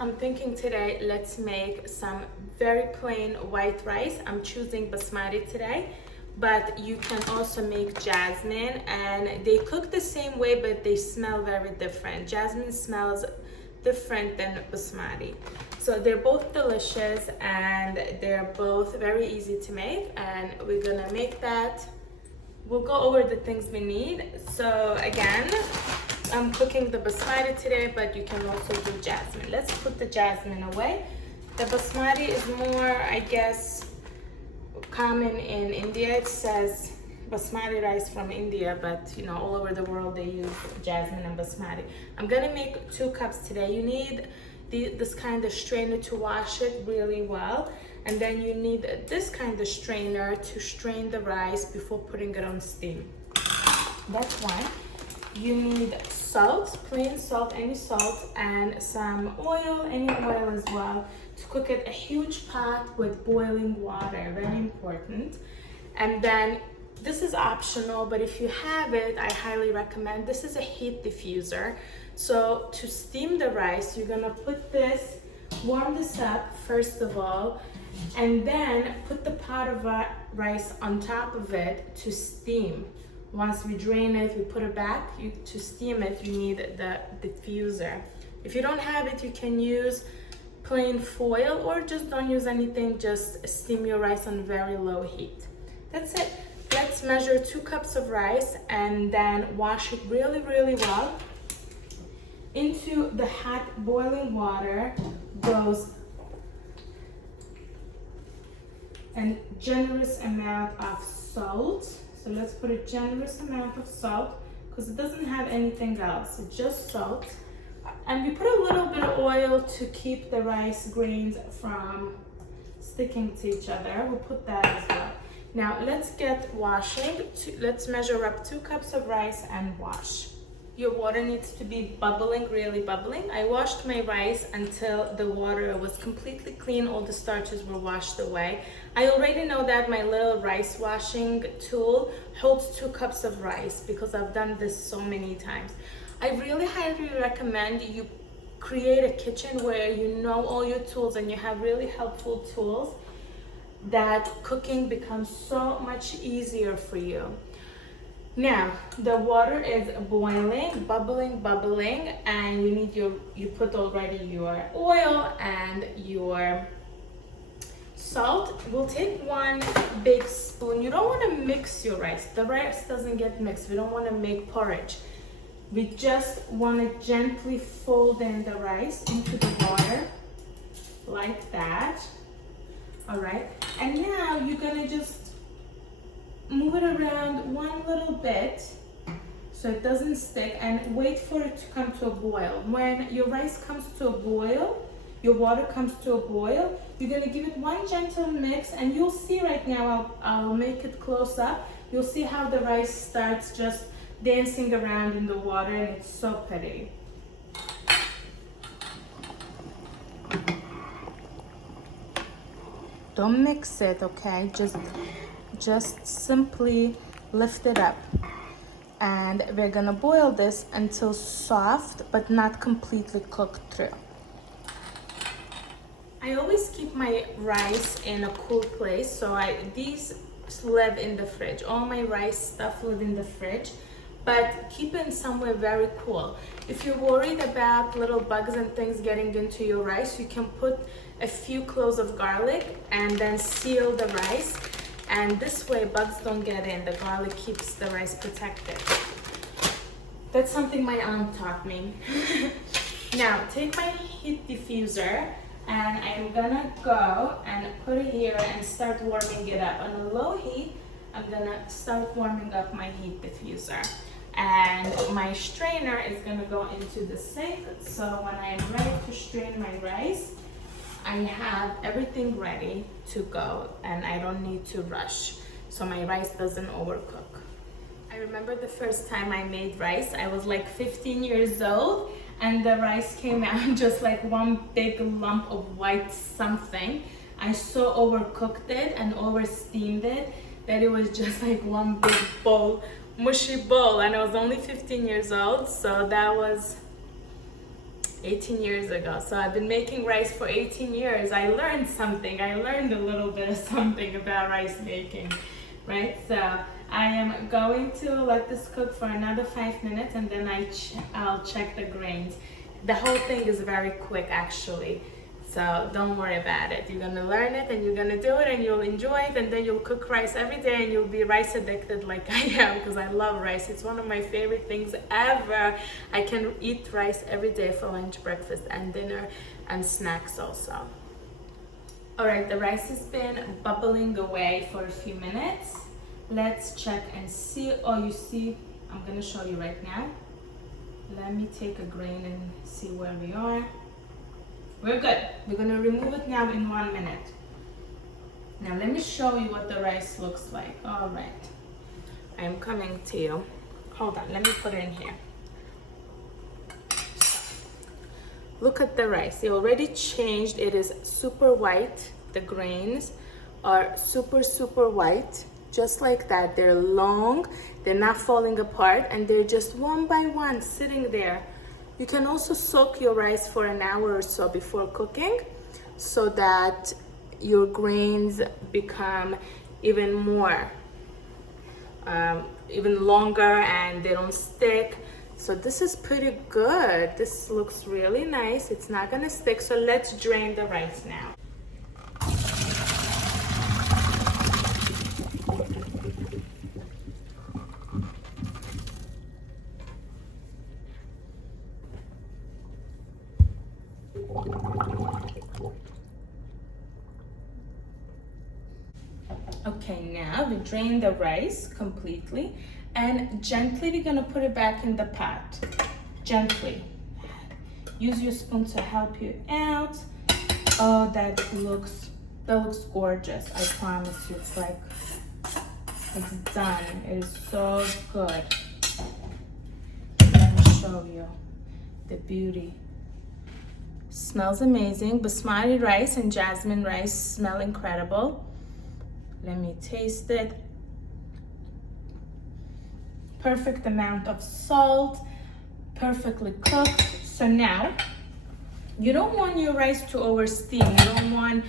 I'm thinking today, let's make some very plain white rice. I'm choosing basmati today, but you can also make jasmine, and they cook the same way, but they smell very different. Jasmine smells different than basmati. So they're both delicious and they're both very easy to make, and we're gonna make that. We'll go over the things we need. So again, I'm cooking the basmati today, but you can also do jasmine. Let's put the jasmine away. The basmati is more, I guess, common in India. It says basmati rice from India, but you know, all over the world they use jasmine and basmati. I'm gonna make 2 cups today. You need this kind of strainer to wash it really well, and then you need this kind of strainer to strain the rice before putting it on steam. That's one. You need salt, plain salt, any salt, and some oil, any oil as well, to cook it. A huge pot with boiling water, very important. And then this is optional, but if you have it, I highly recommend. This is a heat diffuser. So to steam the rice, you're gonna put this, warm this up first of all, and then put the pot of rice on top of it to steam. Once we drain it, we put it back. To steam it, you need the diffuser. If you don't have it, you can use plain foil, or just don't use anything, just steam your rice on very low heat. That's it. Let's measure 2 cups of rice and then wash it really, really well. Into the hot boiling water goes a generous amount of salt. So let's put a generous amount of salt because it doesn't have anything else. It's just salt. And we put a little bit of oil to keep the rice grains from sticking to each other. We'll put that as well. Now let's get washing. Let's measure up 2 cups of rice and wash. Your water needs to be bubbling, really bubbling. I washed my rice until the water was completely clean. All the starches were washed away. I already know that my little rice washing tool holds 2 cups of rice because I've done this so many times. I really highly recommend you create a kitchen where you know all your tools and you have really helpful tools, that cooking becomes so much easier for you. Now the water is boiling, bubbling, and you need you put already your oil and your salt. We'll take 1 big spoon. You don't want to mix your rice. The rice doesn't get mixed. We don't want to make porridge. We just want to gently fold in the rice into the water like that. All right, and now you're gonna just move it around 1 little bit so it doesn't stick, and wait for it to come to a boil. When your rice comes to a boil, your water comes to a boil, you're gonna give it 1 gentle mix, and you'll see right now, I'll make it close up. You'll see how the rice starts just dancing around in the water, and it's so pretty. Don't mix it, okay? Just simply lift it up, and we're gonna boil this until soft but not completely cooked through. I always keep my rice in a cool place, so these live in the fridge. All my rice stuff live in the fridge, but keep it somewhere very cool. If you're worried about little bugs and things getting into your rice, you can put a few cloves of garlic and then seal the rice, and this way bugs don't get in. The garlic keeps the rice protected. That's something my aunt taught me. Now take my heat diffuser, and I'm gonna go and put it here and start warming it up. On a low heat, I'm gonna start warming up my heat diffuser. And my strainer is gonna go into the sink, so when I'm ready to strain my rice, I have everything ready to go and I don't need to rush, so my rice doesn't overcook. I remember the first time I made rice, I was like 15 years old, and the rice came out just like 1 big lump of white something. I so overcooked it and over steamed it that it was just like 1 big bowl, mushy bowl, and I was only 15 years old, so that was 18 years ago. So I've been making rice for 18 years. I learned something. I learned a little bit of something about rice making, right? So I am going to let this cook for another 5 minutes, and then I'll check the grains. The whole thing is very quick actually. So don't worry about it. You're gonna learn it and you're gonna do it and you'll enjoy it, and then you'll cook rice every day and you'll be rice addicted like I am, because I love rice. It's one of my favorite things ever. I can eat rice every day for lunch, breakfast, and dinner, and snacks also. All right, the rice has been bubbling away for a few minutes. Let's check and see. Oh, you see, I'm gonna show you right now. Let me take a grain and see where we are. We're good. We're gonna remove it now in 1 minute. Now let me show you what the rice looks like. All right, I'm coming to you. Hold on, let me put it in here. Look at the rice. It already changed. It is super white. The grains are super, super white. Just like that. They're long, they're not falling apart, and they're just one by one sitting there. You can also soak your rice for an hour or so before cooking, so that your grains become even more, even longer, and they don't stick. So this is pretty good. This looks really nice. It's not gonna stick. So let's drain the rice now. Okay, now we drain the rice completely, and gently we're gonna put it back in the pot. Gently. Use your spoon to help you out. Oh, that looks gorgeous. I promise you, it's like, it's done. It is so good. Let me show you the beauty. Smells amazing. Basmati rice and jasmine rice smell incredible. Let me taste it. Perfect amount of salt, perfectly cooked. So now, you don't want your rice to over steam. You don't want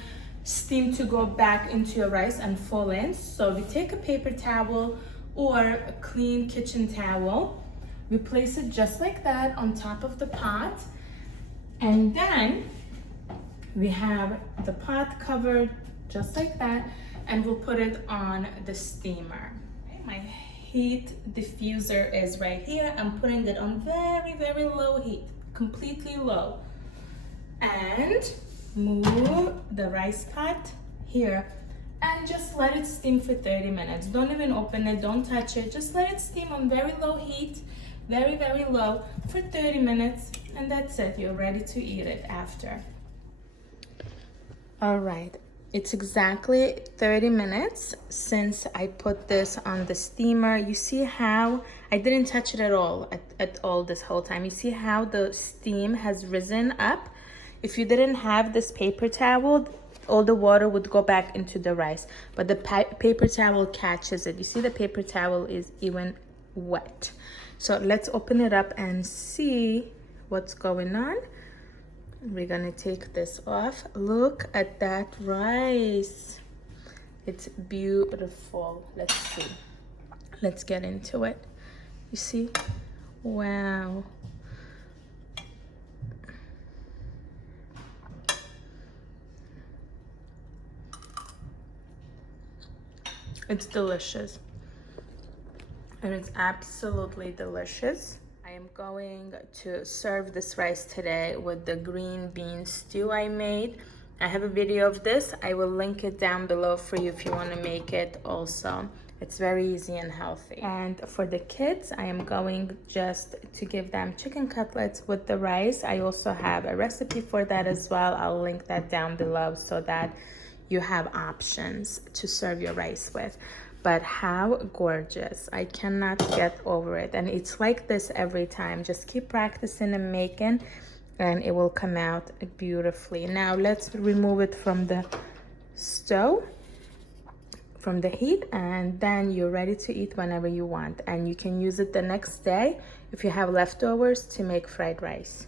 steam to go back into your rice and fall in. So we take a paper towel or a clean kitchen towel. We place it just like that on top of the pot. And then we have the pot covered just like that, and we'll put it on the steamer. My heat diffuser is right here. I'm putting it on very, very low heat, completely low. And move the rice pot here and just let it steam for 30 minutes. Don't even open it, don't touch it. Just let it steam on very low heat, very, very low for 30 minutes. And that's it, you're ready to eat it after. All right. It's exactly 30 minutes since I put this on the steamer. You see how I didn't touch it at all this whole time. You see how the steam has risen up? If you didn't have this paper towel, all the water would go back into the rice, but the paper towel catches it. You see the paper towel is even wet. So let's open it up and see what's going on. We're gonna take this off. Look at that rice. It's beautiful. Let's see. Let's get into it. You see? Wow. It's delicious. It is absolutely delicious. I am going to serve this rice today with the green bean stew I made. I have a video of this. I will link it down below for you if you want to make it also. It's very easy and healthy. And for the kids, I am going just to give them chicken cutlets with the rice. I also have a recipe for that as well. I'll link that down below so that you have options to serve your rice with. But how gorgeous. I cannot get over it. And it's like this every time. Just keep practicing and making, and it will come out beautifully. Now let's remove it from the stove, from the heat, and then you're ready to eat whenever you want. And you can use it the next day if you have leftovers to make fried rice.